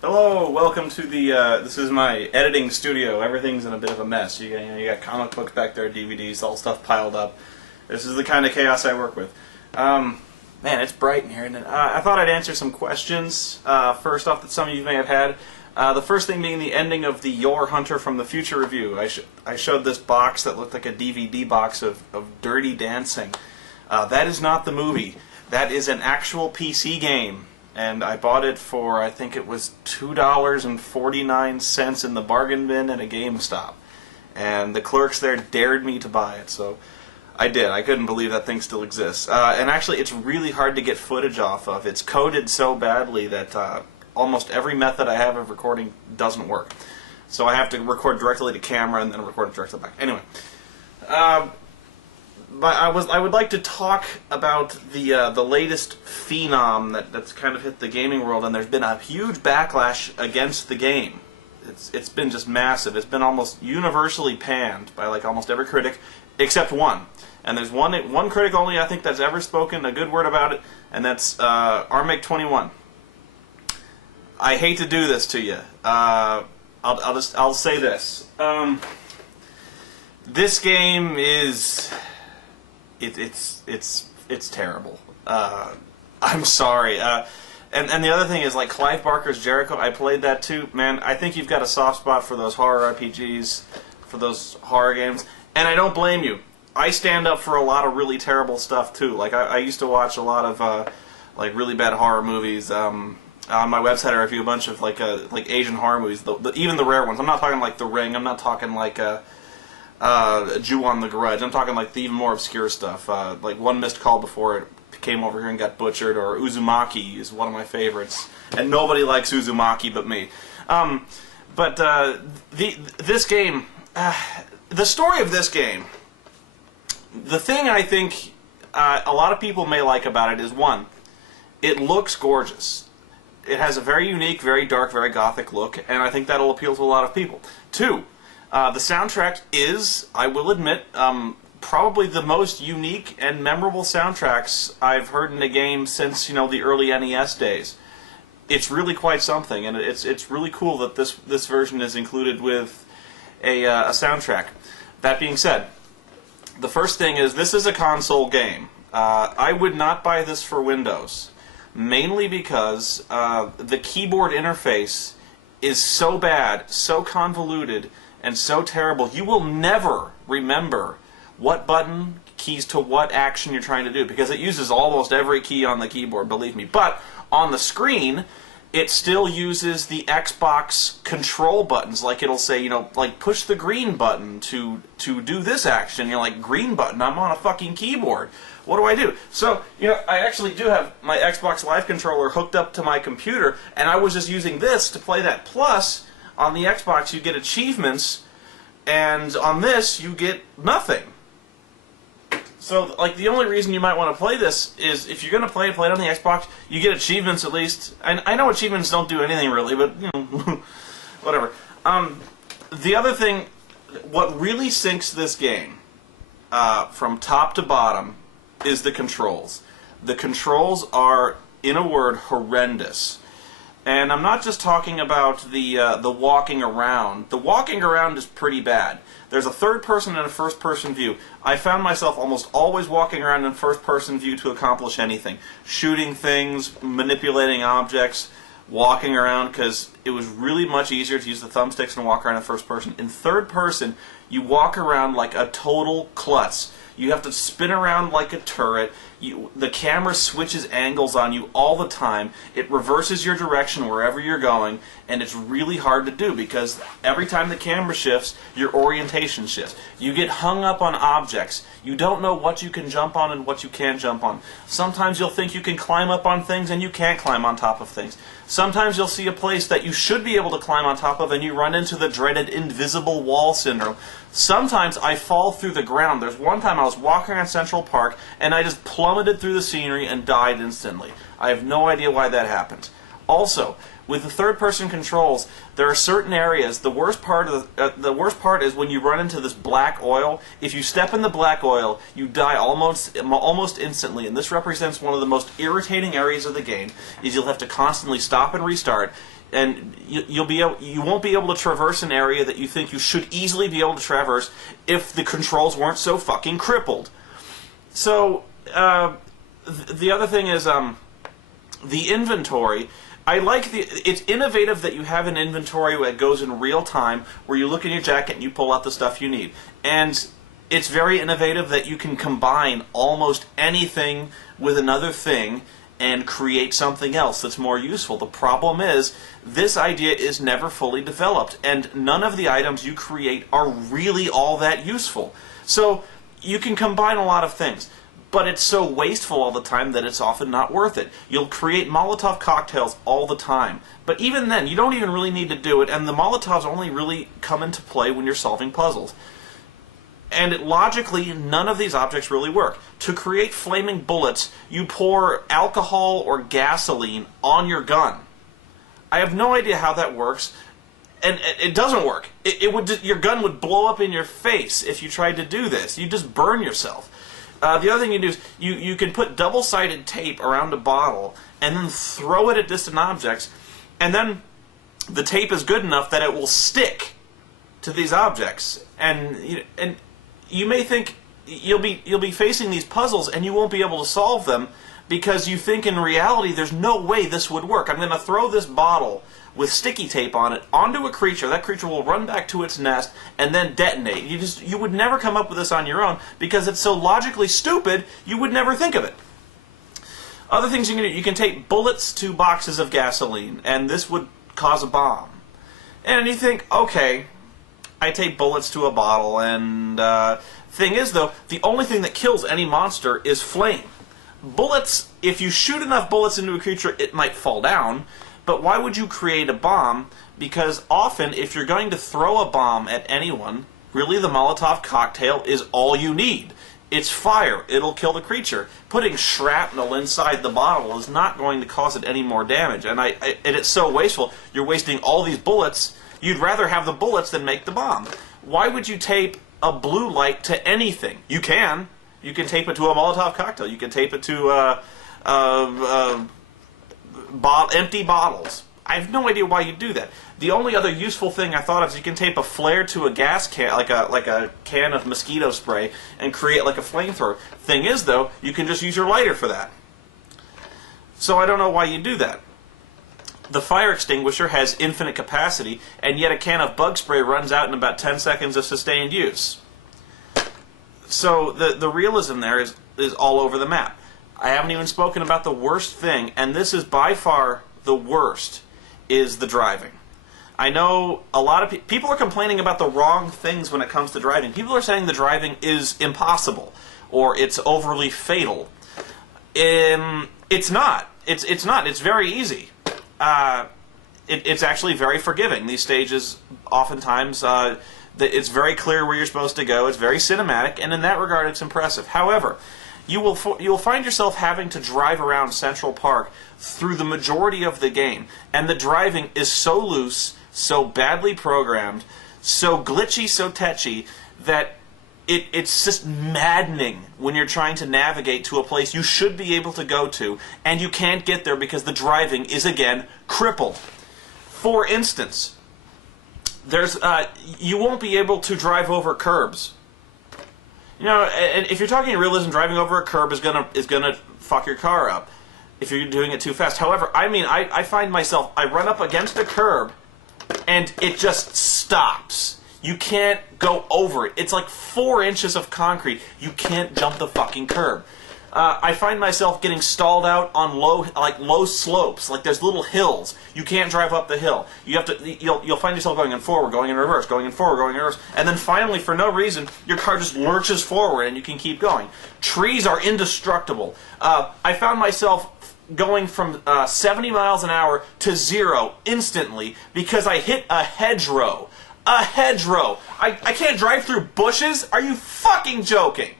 Hello, welcome to the, this is my editing studio. Everything's in a bit of a mess. You got comic books back there, DVDs, all stuff piled up. This is the kind of chaos I work with. Man, it's bright in here. And I thought I'd answer some questions, first off, that some of you may have had. The first thing being the ending of the Your Hunter from the Future review. I showed this box that looked like a DVD box of Dirty Dancing. That is not the movie. That is an actual PC game. And I bought it for, I think it was $2.49 in the bargain bin at a GameStop. And the clerks there dared me to buy it, so I did. I couldn't believe that thing still exists. And actually, it's really hard to get footage off of. It's coded so badly that almost every method I have of recording doesn't work. So I have to record directly to camera and then record it directly back. Anyway. But I would like to talk about the latest phenom that's kind of hit the gaming world, and there's been a huge backlash against the game. It's been just massive. It's been almost universally panned by like almost every critic, except one. And there's one critic only I think that's ever spoken a good word about it, and that's Armake21. I hate to do this to you. I'll say this. This game is. It's terrible. I'm sorry. And the other thing is, like, Clive Barker's Jericho, I played that too. Man, I think you've got a soft spot for those horror RPGs, for those horror games, and I don't blame you. I stand up for a lot of really terrible stuff too. Like, I used to watch a lot of like really bad horror movies. On my website I review a bunch of like Asian horror movies, even the rare ones. I'm not talking like The Ring. I'm not talking like Jew on the Grudge. I'm talking like the even more obscure stuff, like One Missed Call Before It came over here and got butchered, or Uzumaki is one of my favorites, and nobody likes Uzumaki but me. This game, the story of this game, the thing I think a lot of people may like about it is, one, it looks gorgeous. It has a very unique, very dark, very gothic look, and I think that'll appeal to a lot of people. Two, the soundtrack is, I will admit, probably the most unique and memorable soundtracks I've heard in a game since, the early NES days. It's really quite something, and it's really cool that this version is included with a soundtrack. That being said, the first thing is, this is a console game. I would not buy this for Windows, mainly because the keyboard interface is so bad, so convoluted, and so terrible, you will never remember what button keys to what action you're trying to do, because it uses almost every key on the keyboard, believe me. But on the screen, it still uses the Xbox control buttons. Like, it'll say, like, push the green button to do this action. You're like, green button? I'm on a fucking keyboard. What do I do? So, I actually do have my Xbox Live controller hooked up to my computer, and I was just using this to play that. Plus, on the Xbox, you get achievements, and on this, you get nothing. So, like, the only reason you might want to play this is, if you're going to play it on the Xbox, you get achievements at least. And I know achievements don't do anything really, but, whatever. The other thing, what really sinks this game, from top to bottom, is the controls. The controls are, in a word, horrendous. And I'm not just talking about the walking around. The walking around is pretty bad. There's a third-person and a first-person view. I found myself almost always walking around in first-person view to accomplish anything. Shooting things, manipulating objects, walking around, because it was really much easier to use the thumbsticks and walk around in first person. In third person, you walk around like a total klutz. You have to spin around like a turret. The camera switches angles on you all the time. It reverses your direction wherever you're going, and it's really hard to do because every time the camera shifts, your orientation shifts. You get hung up on objects. You don't know what you can jump on and what you can't jump on. Sometimes you'll think you can climb up on things and you can't climb on top of things. Sometimes you'll see a place that you should be able to climb on top of and you run into the dreaded invisible wall syndrome. Sometimes I fall through the ground. There's one time I was walking around Central Park and I just plummeted through the scenery and died instantly. I have no idea why that happened. Also, with the third-person controls, there are certain areas. The worst part is when you run into this black oil. If you step in the black oil, you die almost instantly, and this represents one of the most irritating areas of the game. Is you'll have to constantly stop and restart. and you won't be able to traverse an area that you think you should easily be able to traverse if the controls weren't so fucking crippled. So the other thing is the inventory. I like it's innovative that you have an inventory that goes in real time, where you look in your jacket and you pull out the stuff you need. And it's very innovative that you can combine almost anything with another thing and create something else that's more useful. The problem is, this idea is never fully developed, and none of the items you create are really all that useful. So you can combine a lot of things, but it's so wasteful all the time that it's often not worth it. You'll create Molotov cocktails all the time, but even then, you don't even really need to do it, and the Molotovs only really come into play when you're solving puzzles. And logically, none of these objects really work. To create flaming bullets, you pour alcohol or gasoline on your gun. I have no idea how that works, and it doesn't work. Your gun would blow up in your face if you tried to do this. You just burn yourself. The other thing you do is you can put double-sided tape around a bottle and then throw it at distant objects, and then the tape is good enough that it will stick to these objects. And you may think you'll be facing these puzzles and you won't be able to solve them because you think in reality there's no way this would work. I'm going to throw this bottle with sticky tape on it onto a creature. That creature will run back to its nest and then detonate. You would never come up with this on your own because it's so logically stupid you would never think of it. Other things you can do, you can tape bullets to boxes of gasoline, and this would cause a bomb. And you think, okay, I tape bullets to a bottle, and thing is though, the only thing that kills any monster is flame. Bullets, if you shoot enough bullets into a creature, it might fall down, but why would you create a bomb? Because often, if you're going to throw a bomb at anyone, really the Molotov cocktail is all you need. It's fire. It'll kill the creature. Putting shrapnel inside the bottle is not going to cause it any more damage, and it's so wasteful. You're wasting all these bullets. You'd rather have the bullets than make the bomb. Why would you tape a blue light to anything? You can. You can tape it to a Molotov cocktail. You can tape it to empty bottles. I have no idea why you do that. The only other useful thing I thought of is you can tape a flare to a gas can, like a can of mosquito spray, and create like a flamethrower. Thing is, though, you can just use your lighter for that. So I don't know why you do that. The fire extinguisher has infinite capacity, and yet a can of bug spray runs out in about 10 seconds of sustained use. So the realism there is all over the map. I haven't even spoken about the worst thing, and this is by far the worst, is the driving. I know a lot of people are complaining about the wrong things when it comes to driving. People are saying the driving is impossible, or it's overly fatal. It's not. It's not. It's very easy. It's actually very forgiving. These stages, oftentimes, it's very clear where you're supposed to go. It's very cinematic, and in that regard, it's impressive. However, you'll find yourself having to drive around Central Park through the majority of the game, and the driving is so loose, so badly programmed, so glitchy, so tetchy, that it's just maddening when you're trying to navigate to a place you should be able to go to, and you can't get there because the driving is, again, crippled. For instance, you won't be able to drive over curbs. You know, and if you're talking realism, driving over a curb is gonna fuck your car up if you're doing it too fast. However, I find myself, I run up against a curb, and it just stops. You can't go over it. It's like 4 inches of concrete. You can't jump the fucking curb. I find myself getting stalled out on low slopes. Like there's little hills. You can't drive up the hill. You'll find yourself going in forward, going in reverse, going in forward, going in reverse, and then finally, for no reason, your car just lurches forward and you can keep going. Trees are indestructible. I found myself going from 70 miles an hour to 0 instantly because I hit a hedgerow. A hedgerow. I can't drive through bushes? Are you fucking joking?